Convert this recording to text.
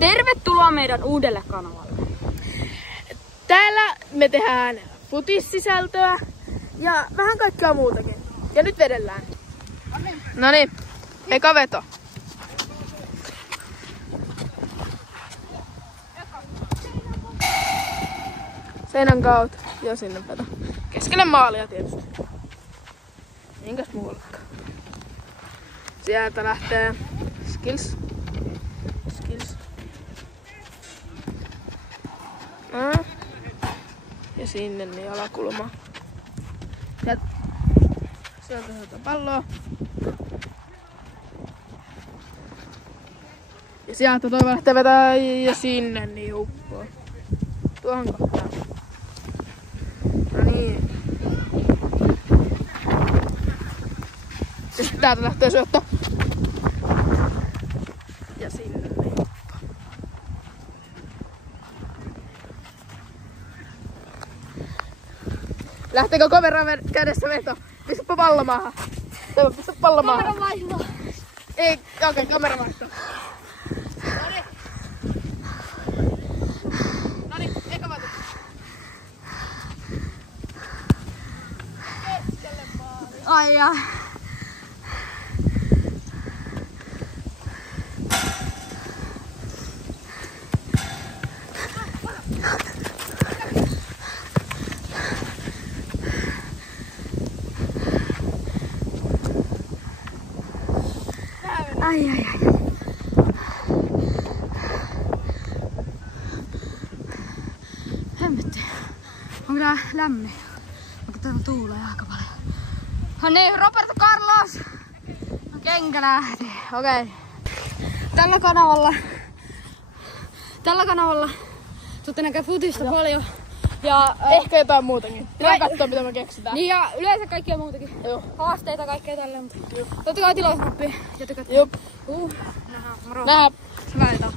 Tervetuloa meidän uudelle kanavalle. Täällä me tehdään futissisältöä ja vähän kaikkea muutakin. Ja nyt vedellään. Noniin, eka veto. Seinän kautta ja sinne veto. Keskelle maalia tietysti. Minkäs muullakaan. Sieltä lähtee skills. Ja sinne niin alakulma. Sieltä saadaan palloa. Ja sieltä toivo lähtee vetää ja sinne niin uppoo. Tuohon kohtaan. No niin. Ja sitten täältä lähtee syöttää. Ja sinne niin uppoo. Lähteekö kameran kädessä veto? Pistuppa pallo maahan. Pistä pallo maahan. Kamera vaihto. Ei, okei, kamera vaihto. Noniin, eka veto. Keskelle maalia. Ai ja. Ai. Hemmetti. Onko tää lämmin? Onko täällä tuulee aika paljon? No niin, Roberto Carlos. Kenkä lähti. Okei. Tällä kanavalla saatte näkee futista paljon. Ja Ehkä jotain muutakin. Pitää katsoa mitä me keksitään. niin ja yleensä kaikkea muutakin. Joo. Haasteita kaikkea tälleen, mutta totta kai tilauskuppi ja tykätään. Jup. Nähdään, moro. Nää. Hyvää iltaa.